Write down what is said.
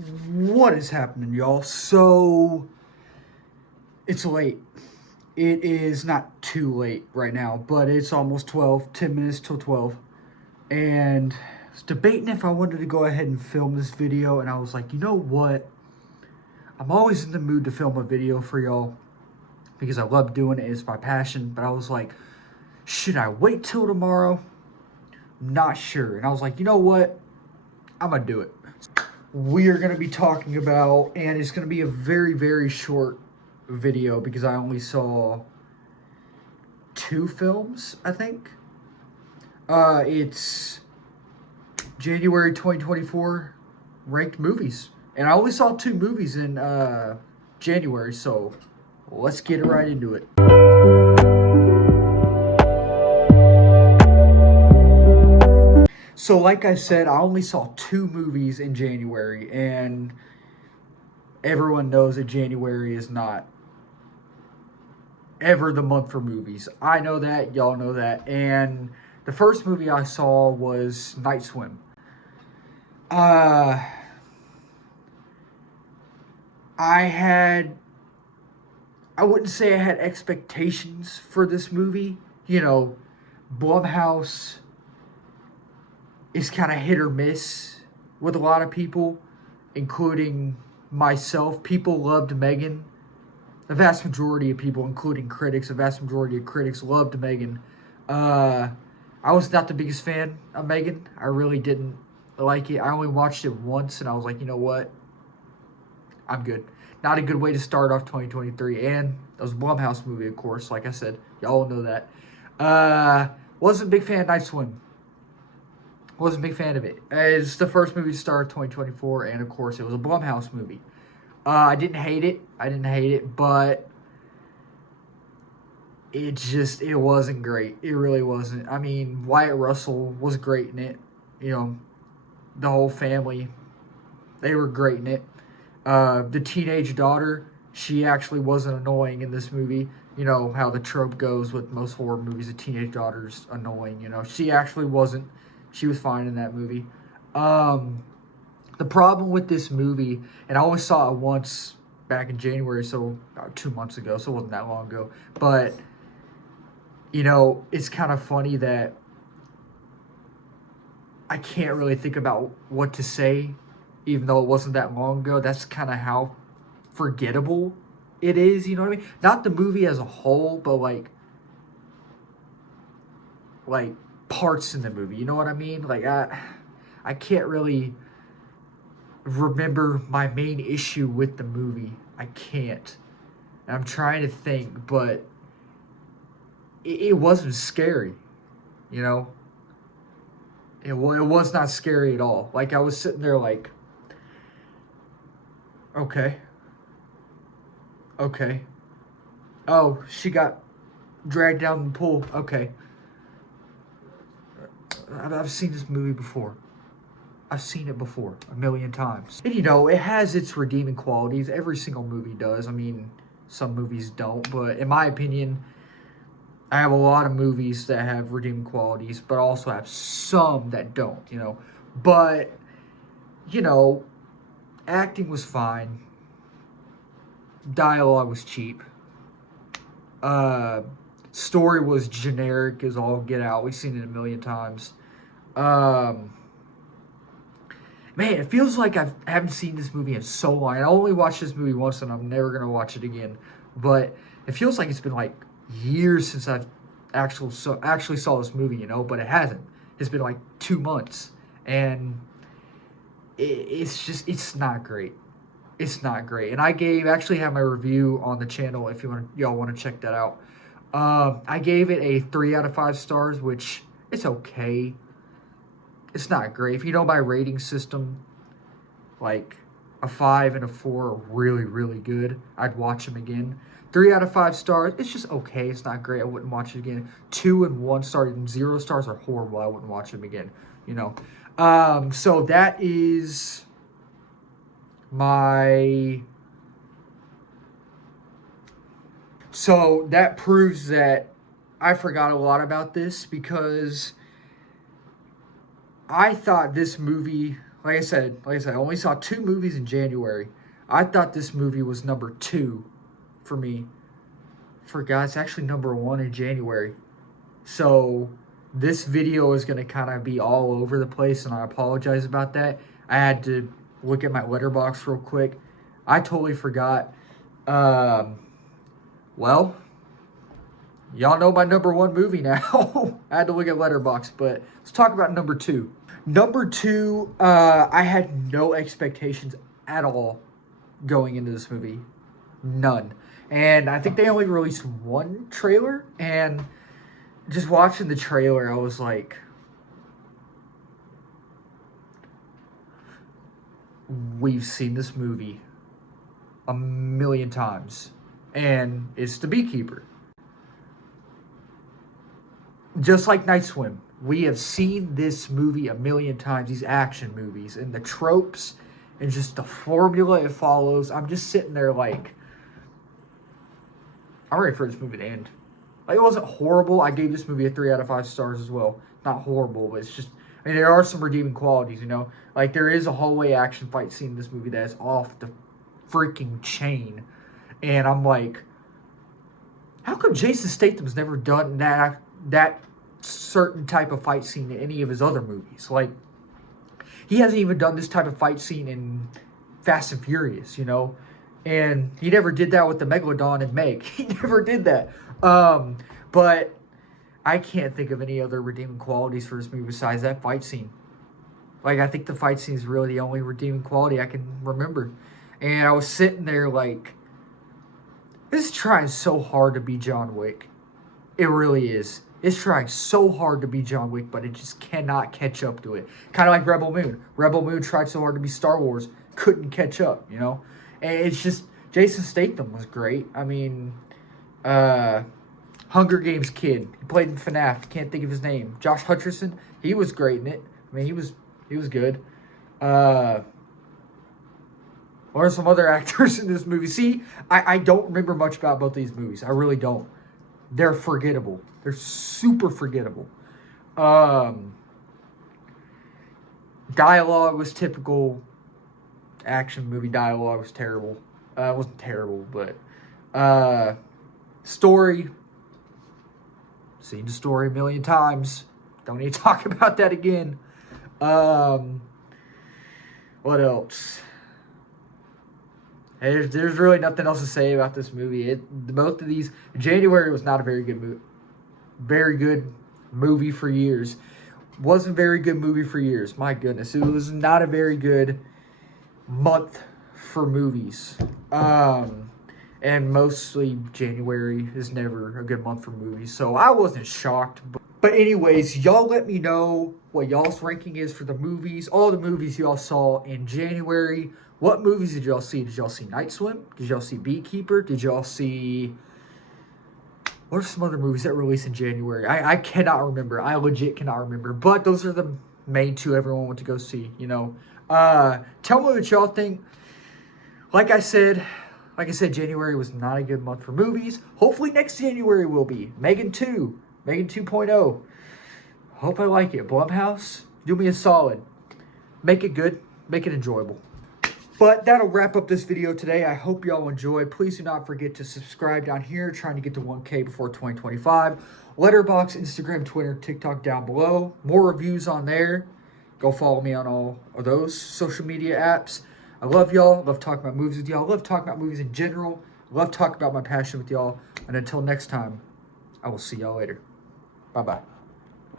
What is happening, y'all? So, it's late. It is not too late right now, but it's almost 12, 10 minutes till 12. And I was debating if I wanted to go ahead and film this video, and I was like, you know what? I'm always in the mood to film a video for y'all because I love doing it. It's my passion. But I was like, should I wait till tomorrow? I'm not sure. And I was like, you know what? I'm going to do it. We are going to be talking about, and it's going to be a very, very short video because I only saw 2 films, I think. It's January 2024 ranked movies. And I only saw 2 movies in January, so let's get right into it. So like I said, I only saw 2 movies in January, and everyone knows that January is not ever the month for movies. I know that, y'all know that, and the first movie I saw was Night Swim. I wouldn't say I had expectations for this movie. You know, Blumhouse is kind of hit or miss with a lot of people, including myself. People loved Megan. The vast majority of people, including critics, the vast majority of critics loved Megan. I was not the biggest fan of Megan. I really didn't like it. I only watched it once, and I was like, you know what? I'm good. Not a good way to start off 2023. And that was a Blumhouse movie, of course. Like I said, y'all know that. Wasn't a big fan of Night Swim. Wasn't a big fan of it. It's the first movie to start 2024, and of course, it was a Blumhouse movie. I didn't hate it, but it wasn't great. It really wasn't. I mean, Wyatt Russell was great in it. You know, the whole family, they were great in it. The teenage daughter, she actually wasn't annoying in this movie. You know, how the trope goes with most horror movies, the teenage daughter's annoying, you know. She actually wasn't. She was fine in that movie. The problem with this movie, and I only saw it once back in January, so about 2 months ago, so it wasn't that long ago. But, you know, it's kind of funny that I can't really think about what to say, even though it wasn't that long ago. That's kind of how forgettable it is, you know what I mean? Not the movie as a whole, but like parts in the movie, you know what I mean? Like, I can't really remember my main issue with the movie. I can't. And I'm trying to think, but it wasn't scary, you know? It was not scary at all. Like, I was sitting there like, okay. Oh, she got dragged down the pool. Okay. I've seen this movie before. I've seen it before a million times. And, you know, it has its redeeming qualities. Every single movie does. I mean, some movies don't. But in my opinion, I have a lot of movies that have redeeming qualities, but also have some that don't, you know. But, you know, acting was fine. Dialogue was cheap. Story was generic as all get out. We've seen it a million times. Man, it feels like I haven't seen this movie in so long. I only watched this movie once, and I'm never going to watch it again. But it feels like it's been like years since I've actually saw this movie, you know, but it hasn't. It's been like 2 months, and it's not great. It's not great. And I actually have my review on the channel if y'all want to check that out. I gave it a 3 out of 5 stars, which it's okay. It's not great. If you know my rating system, like a 5 and a 4 are really, really good. I'd watch them again. 3 out of 5 stars, it's just okay. It's not great. I wouldn't watch it again. 2 and 1 star and 0 stars are horrible. I wouldn't watch them again, you know. So that is my... So that proves that I forgot a lot about this, because I thought this movie I only saw 2 movies in January. I thought this movie was number 2 for me. Forgot it's actually number 1 in January. So this video is going to kind of be all over the place, and I apologize about that. I had to look at my Letterboxd real quick. I totally forgot. Well, y'all know my number 1 movie now. I had to look at Letterboxd, but let's talk about number 2. Number 2, I had no expectations at all going into this movie. None. And I think they only released 1 trailer, and just watching the trailer, I was like, we've seen this movie a million times, and it's The Beekeeper. Just like Night Swim, we have seen this movie a million times, these action movies, and the tropes and just the formula it follows. I'm just sitting there like, I'm ready for this movie to end. Like, it wasn't horrible. I gave this movie a 3 out of 5 stars as well. Not horrible, but it's just, I mean, there are some redeeming qualities, you know? Like, there is a hallway action fight scene in this movie that is off the freaking chain. And I'm like, how come Jason Statham's never done that certain type of fight scene in any of his other movies? Like, he hasn't even done this type of fight scene in Fast and Furious, you know? And he never did that with the Megalodon and Meg. He never did that. But I can't think of any other redeeming qualities for this movie besides that fight scene. Like, I think the fight scene is really the only redeeming quality I can remember. And I was sitting there like, this is trying so hard to be John Wick. It really is. It's trying so hard to be John Wick, but it just cannot catch up to it. Kind of like Rebel Moon. Rebel Moon tried so hard to be Star Wars, couldn't catch up, you know? And it's just, Jason Statham was great. I mean, Hunger Games kid. He played in FNAF. Can't think of his name. Josh Hutcherson. He was great in it. I mean, he was good. Or some other actors in this movie. See, I don't remember much about both these movies. I really don't. They're forgettable. They're super forgettable. Dialogue was typical. Action movie dialogue was terrible. It wasn't terrible, but story. Seen the story a million times. Don't need to talk about that again. What else? There's really nothing else to say about this movie. Both of these, January was not a very good movie for years. Wasn't a very good movie for years. My goodness, it was not a very good month for movies. And mostly January is never a good month for movies. So I wasn't shocked. But anyways, y'all let me know what y'all's ranking is for the movies. All the movies y'all saw in January. What movies did y'all see? Did y'all see Night Swim? Did y'all see Beekeeper? Did y'all see... What are some other movies that released in January? I cannot remember. I legit cannot remember. But those are the main 2 everyone went to go see, you know. Tell me what y'all think. Like I said, January was not a good month for movies. Hopefully next January will be. Megan 2. Megan 2.0. Hope I like it. Blumhouse, do me a solid. Make it good. Make it enjoyable. But that'll wrap up this video today. I hope y'all enjoyed. Please do not forget to subscribe down here. Trying to get to 1K before 2025. Letterboxd, Instagram, Twitter, TikTok down below. More reviews on there. Go follow me on all of those social media apps. I love y'all. Love talking about movies with y'all. Love talking about movies in general. Love talking about my passion with y'all. And until next time, I will see y'all later. Bye-bye.